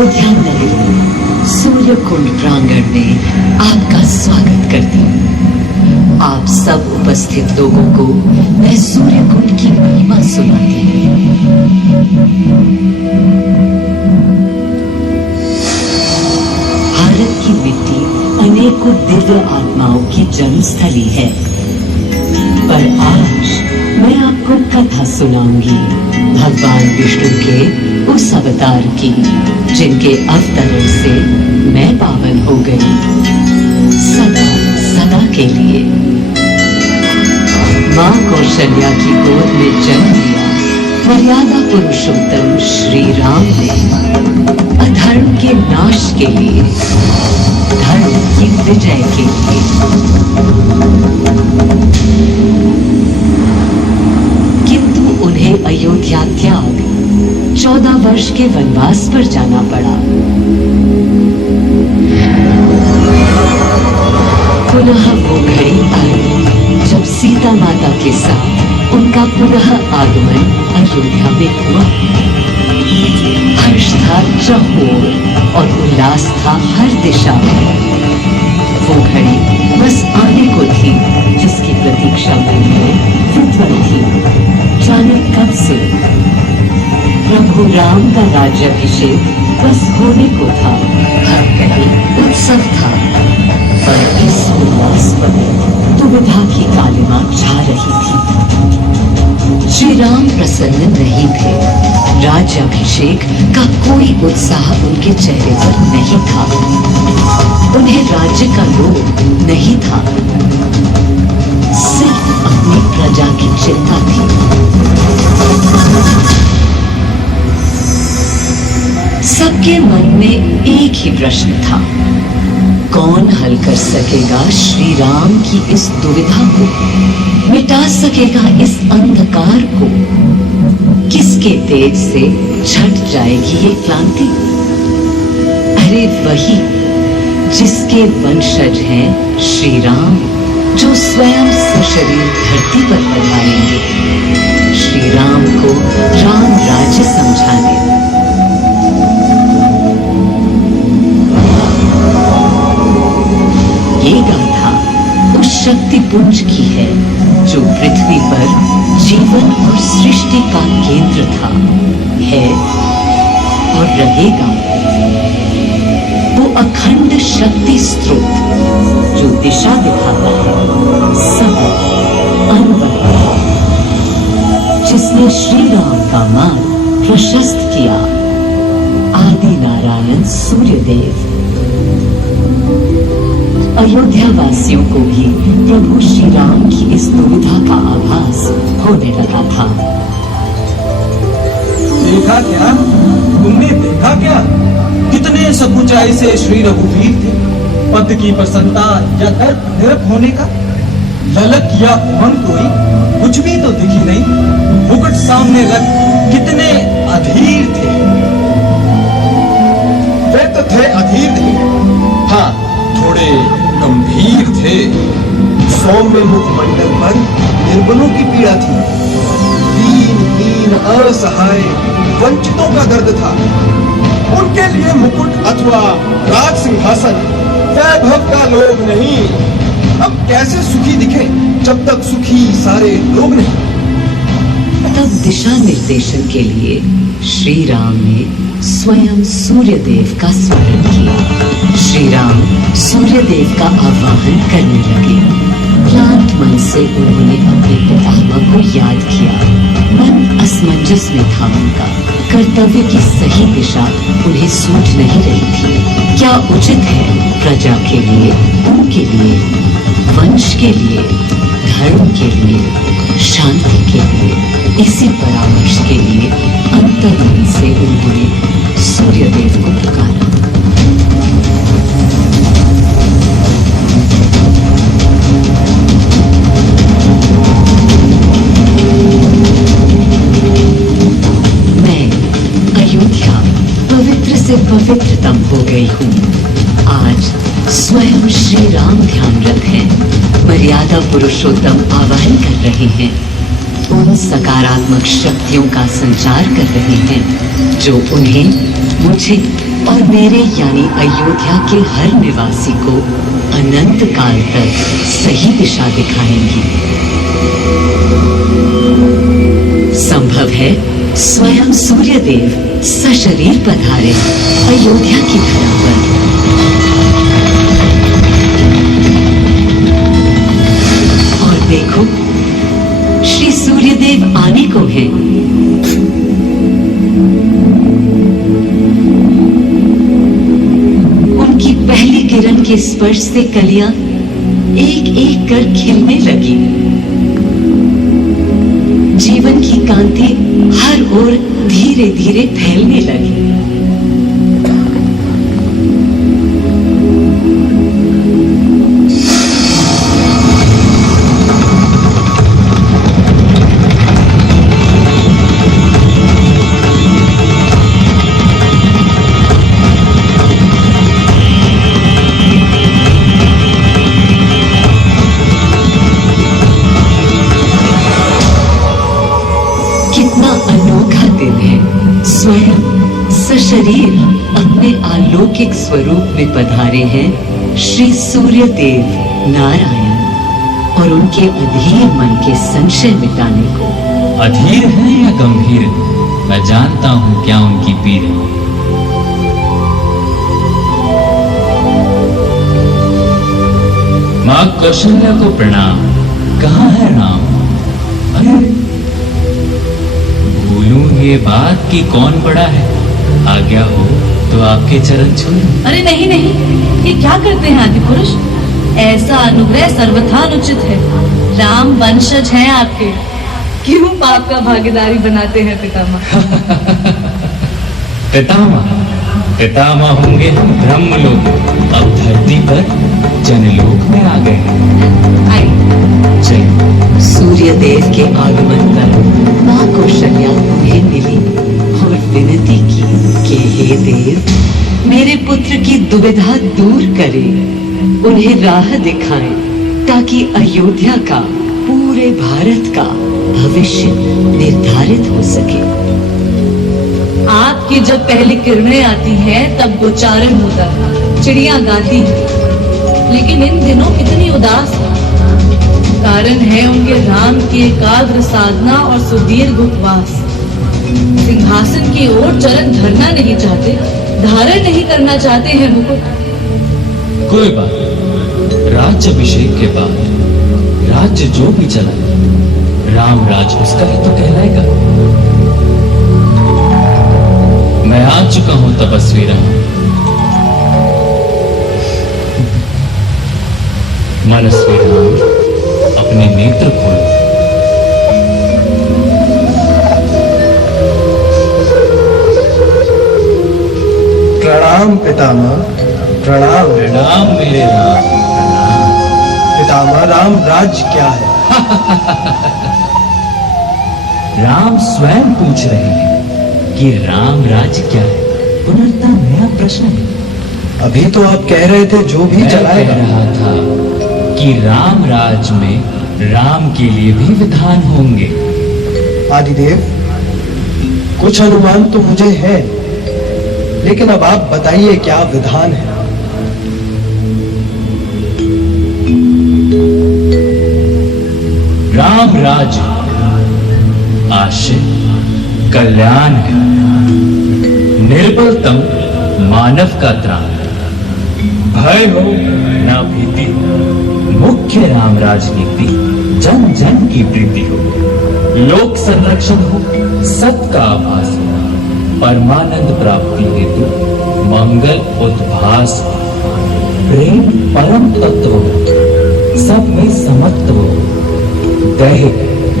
अयोध्या नगरी में सूर्य कुंड प्रांगण में आपका स्वागत करती हूँ। आप सब उपस्थित लोगों को मैं सूर्य कुंड की महिमा सुनाती हूँ। भारत की मिट्टी अनेकों दिव्य आत्माओं की जन्मस्थली है, पर आज मैं आपको कथा सुनाऊंगी भगवान विष्णु के उस अवतार की, जिनके अवतरण से मैं पावन हो गई सदा सदा के लिए। मां कौशल्या की गोद में जन्म लिया मर्यादा पुरुषोत्तम श्री राम ने अधर्म के नाश के लिए, धर्म की विजय के लिए। किंतु उन्हें अयोध्या त्याग 14 वर्ष के वनवास पर जाना पड़ा। पुनः वो घड़ी आई जब सीता माता के साथ उनका पुनः आगमन अयोध्या में हुआ। हर्ष था चहुओर और उल्लास था हर दिशा में। वो घड़ी बस आने को थी जिसकी प्रतीक्षा में विद्वान थी। जाने कब से प्रभु राम का राज्याभिषेक बस होने को था। हर कहीं उत्सव था, पर इस उल्लास पर दुविधा की कालिमा छा रही थी। श्री राम प्रसन्न नहीं थे। राज्याभिषेक का कोई उत्साह उनके चेहरे पर नहीं था। उन्हें राज्य का लोभ नहीं था, सिर्फ अपनी प्रजा की चिंता थी। सबके मन में एक ही प्रश्न था, कौन हल कर सकेगा श्री राम की इस दुविधा को, मिटा सकेगा इस अंधकार को? किसके तेज से छट जाएगी ये क्रांति? अरे वही जिसके वंशज हैं श्री राम, जो स्वयं सशरीर धरती पर पधारेंगे श्री राम को राम राज्य समझाने। ये गाथा उस शक्ति पुंज की है जो पृथ्वी पर जीवन और सृष्टि का केंद्र था, है और रहेगा। वो अखंड शक्ति स्रोत जो दिशा दिखाता है सब अनवरत, जिसने श्री राम का मार्ग प्रशस्त किया, आदि नारायण सूर्यदेव। अयोध्या वासियों को भी प्रभु श्री राम की इस दुविधा का आभास होने लगा था। देखा क्या? तुमने देखा क्या? कितने सकुचाई से श्री रघुवीर थे। पद की प्रसन्नता या दर्प निरप होने का ललक या उमंग कोई कुछ भी तो दिखी नहीं। मुकुट सामने रख कितने अधीर थे। वे तो थे अधीर थे, हाँ थोड़े गंभीर थे। सौम्य मुखमंडल पर निर्बलों की पीड़ा थी, दीन दीन असहाय वंचितों का दर्द था। उनके लिए मुकुट अथवा राज सिंहासन वैभव का लोभ नहीं। अब कैसे सुखी दिखे जब तक सुखी सारे लोग नहीं। तब दिशा निर्देशन के लिए श्री राम ने स्वयं सूर्यदेव का स्मरण किया। श्री राम सूर्यदेव का आवाहन करने लगे। क्लांत मन से उन्होंने अपने पितामह को याद किया। मन असमंजस में था उनका। कर्तव्य की सही दिशा उन्हें सूझ नहीं रही थी। क्या उचित है प्रजा के लिए, उनके लिए, वंश के लिए, धर्म के लिए, शांति के लिए? इसी परामर्श के लिए अंतर्मन से उन्होंने सूर्यदेव को पुकारा। मैं अयोध्या पवित्र से पवित्रतम हो गई हूँ। आज स्वयं श्री राम ध्यान रखें, मर्यादा पुरुषोत्तम आवाहन कर रहे हैं। उन सकारात्मक शक्तियों का संचार कर रहे हैं जो उन्हें, मुझे और मेरे यानी अयोध्या के हर निवासी को अनंत काल तक सही दिशा दिखाएंगी। संभव है स्वयं सूर्यदेव सशरीर पधारे अयोध्या की धरा पर। और देखो, श्री सूर्यदेव आने को हैं। उनकी पहली किरण के स्पर्श से कलियां एक एक कर खिलने लगी। जीवन की कांति हर ओर धीरे धीरे फैलने लगी। स्वयं सशरीर अपने अलौकिक स्वरूप में पधारे हैं श्री सूर्यदेव नारायण, और उनके अधीर मन के संशय मिटाने को। अधीर है या गंभीर, मैं जानता हूं क्या उनकी पीर है। मां कौशल्या को प्रणाम। कहाँ है राम? अरे भूलूं ये बात कि कौन बड़ा है। आज्ञा हो तो आपके चरण छू लूं। अरे नहीं नहीं, ये क्या करते हैं आदि पुरुष? ऐसा अनुग्रह सर्वथा अनुचित है। राम वंशज हैं आपके, क्यों पाप का भागीदारी बनाते हैं पितामह? पितामह होंगे हम ब्रह्मलोक, अब धरती पर जनलोक में आ गए हैं। आइए चलिए। सूर्यदेव के आगमन पर मां कौशल्या उन्हें मिली और विनती की कि हे देव, मेरे पुत्र की दुविधा दूर करें, उन्हें राह दिखाएं, ताकि अयोध्या का, पूरे भारत का भविष्य निर्धारित हो सके। आपकी जब पहली किरणें आती हैं तब गोचारण होता है, चिड़िया गाती है, लेकिन इन दिनों कितनी उदास है। कारण है उनके राम की एकाग्र साधना और सुदीर्घ उपवास। सिंहासन की ओर चरण धरना नहीं चाहते, धारण नहीं करना चाहते हैं मुकुट। कोई बात नहीं, राज्य अभिषेक के बाद राज्य जो भी चला, राम राज उसका ही तो कहलाएगा। मैं आ चुका हूं तपस्वी राम। मनस्वी राम, अपने नेत्र खोलो। प्रणाम पितामह, प्रणाम। प्रणाम मेरे राम, प्रणाम। पितामह, राम राज्य क्या है? राम स्वयं पूछ रहे हैं कि राम राज्य क्या है। पुनर्ता नया प्रश्न है। अभी तो आप कह रहे थे जो भी मैं चलाएगा। कह रहा था कि राम राज में राम के लिए भी विधान होंगे। आदिदेव, कुछ अनुमान तो मुझे है, लेकिन अब आप बताइए क्या विधान है? राम राज आशय कल्याण है, निर्बलतम मानव का त्राण, भय हो ना भीति, मुख्य राम राजनीति जन जन की प्रीति हो, लोक संरक्षण हो, सत का आभास हो, परमानंद प्राप्ति हेतु मंगल उद्भास हो, प्रेम परम तत्व हो, सब में समत्व हो, दैहिक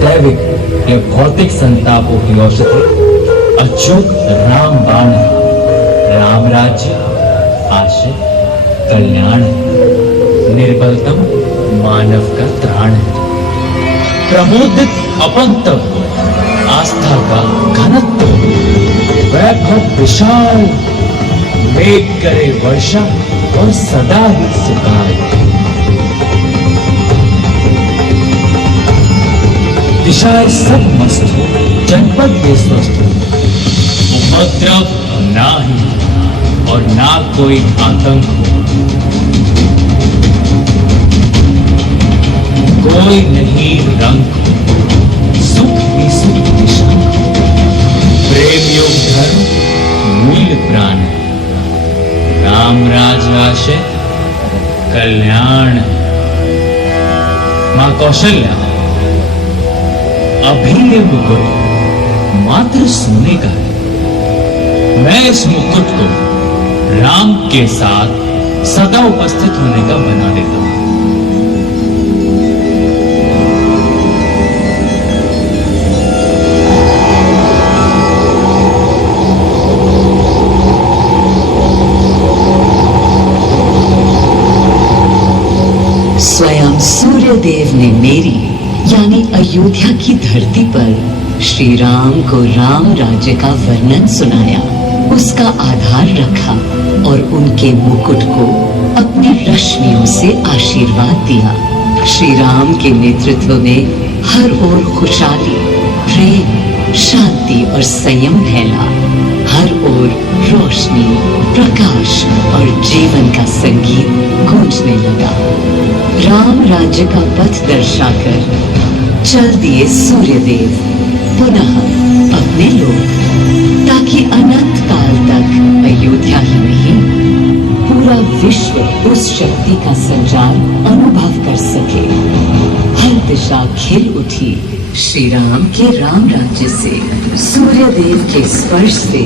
दैविक या भौतिक संतापों की औषधि अच्युत राम बाण है। राम राज्य आशय कल्याण है, निर्बलतम मानव का त्राण है, प्रमोदित अपंतव, आस्था का घनत्व, वैभव विशाल, मेघ करे वर्षा और सदा ही सुखाए, दिशाएं सब मस्त हो, जनपद ये स्वस्थ हो, उपद्रव नाही और कोई आतंक हो, कोई नहीं रंग हो, सुख ही सुख निशांक हो। प्रेम योग धर्म मूल प्राण है, राम राज आशय कल्याण है। मां कौशल्या, अभी ये मुकुट मात्र सोने का है। मैं इस मुकुट को राम के साथ सदा उपस्थित होने का बना देता हूं। स्वयं सूर्यदेव ने मेरी यानी अयोध्या की धरती पर श्री राम को राम राज्य का वर्णन सुनाया, उसका आधार रखा और उनके मुकुट को अपनी रश्मियों से आशीर्वाद दिया। श्री राम के नेतृत्व में हर ओर खुशहाली, प्रेम, शांति और संयम फैला। हर ओर रोशनी, प्रकाश और जीवन का संगीत गूंजने लगा। राम राज्य का पथ दर्शाकर चल दिए सूर्यदेव पुनः अपने लोक, ताकि अनंत काल तक अयोध्या ही नहीं पूरा विश्व उस शक्ति का संचार अनुभव कर सके। हर दिशा खिल उठी श्री राम के राम राज्य से। सूर्यदेव के स्पर्श से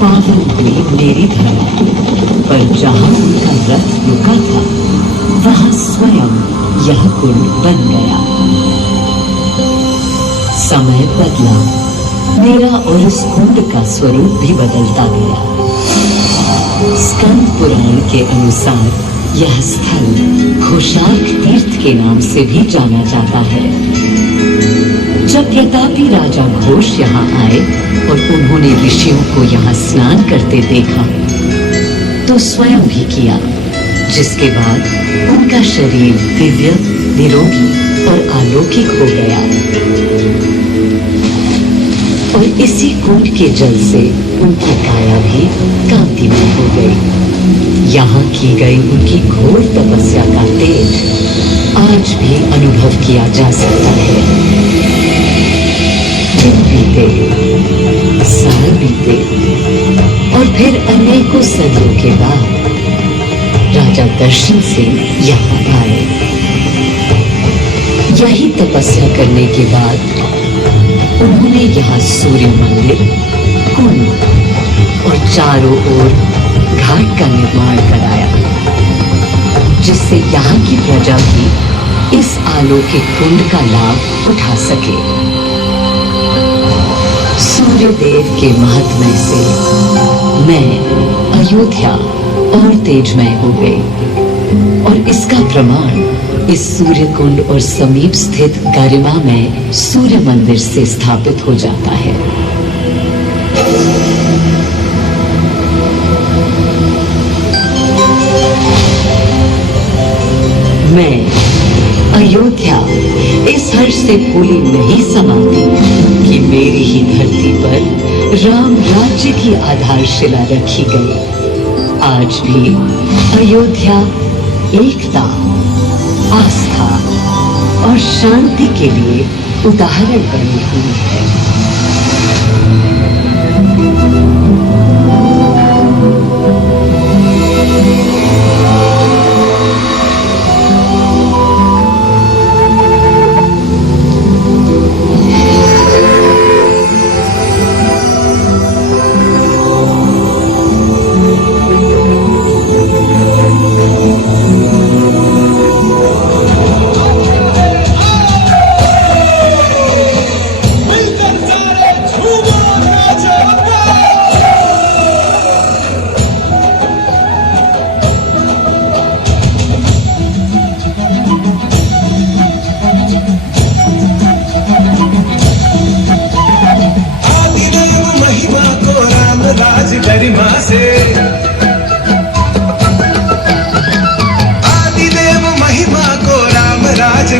पावन हुई मेरी धरती, पर जहां उनका रथ रुका था वहां स्वयं यह कुंड बन गया। समय बदला, मेरा और इस कुंड का स्वरूप भी बदलता गया। स्कंद पुराण के अनुसार यह स्थल घोषार्क तीर्थ के नाम से भी जाना जाता है। जब प्रतापी राजा घोष यहाँ आए और उन्होंने ऋषियों को यहाँ स्नान करते देखा तो स्वयं भी किया, जिसके बाद उनका शरीर दिव्य, निरोगी और अलौकिक हो गया। और इसी कुंड के जल से उनकी काया भी कांतिमय हो गई। यहाँ की गई उनकी घोर तपस्या का तेज आज भी अनुभव किया जा सकता है। दिन बीते, साल बीते और फिर अनेकों सदियों के बाद राजा दर्शन से यहाँ आए। यही तपस्या करने के बाद उन्होंने यहाँ सूर्य मंदिर, कुंड और चारों ओर घाट का निर्माण कराया, जिससे यहाँ की प्रजा भी इस अलौकिक कुंड का लाभ उठा सके। सूर्यदेव के महात्म्य से मैं अयोध्या और तेजमय हो गई, और इसका प्रमाण इस सूर्य कुंड और समीप स्थित गरिमा में सूर्य मंदिर से स्थापित हो जाता है। मैं अयोध्या इस हर्ष से फूली नहीं समाती कि मेरी ही धरती पर राम राज्य की आधारशिला रखी गई। आज भी अयोध्या एकता, आस्था और शांति के लिए उदाहरण बनी हुई है।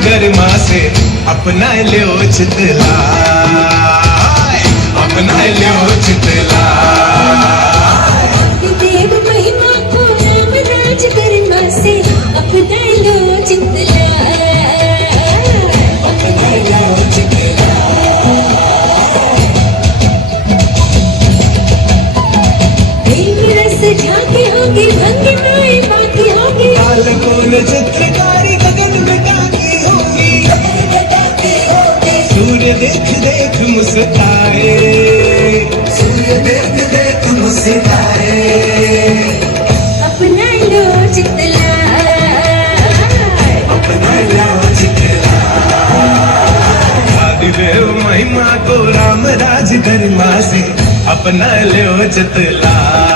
गरिमा से अपना लियो चितला, अपना लियो चितला। देव महिमा को अपना लो जितला, अपना लो जितला। आदिदेव महिमा को राम राज गरिमा से अपना लो जितला।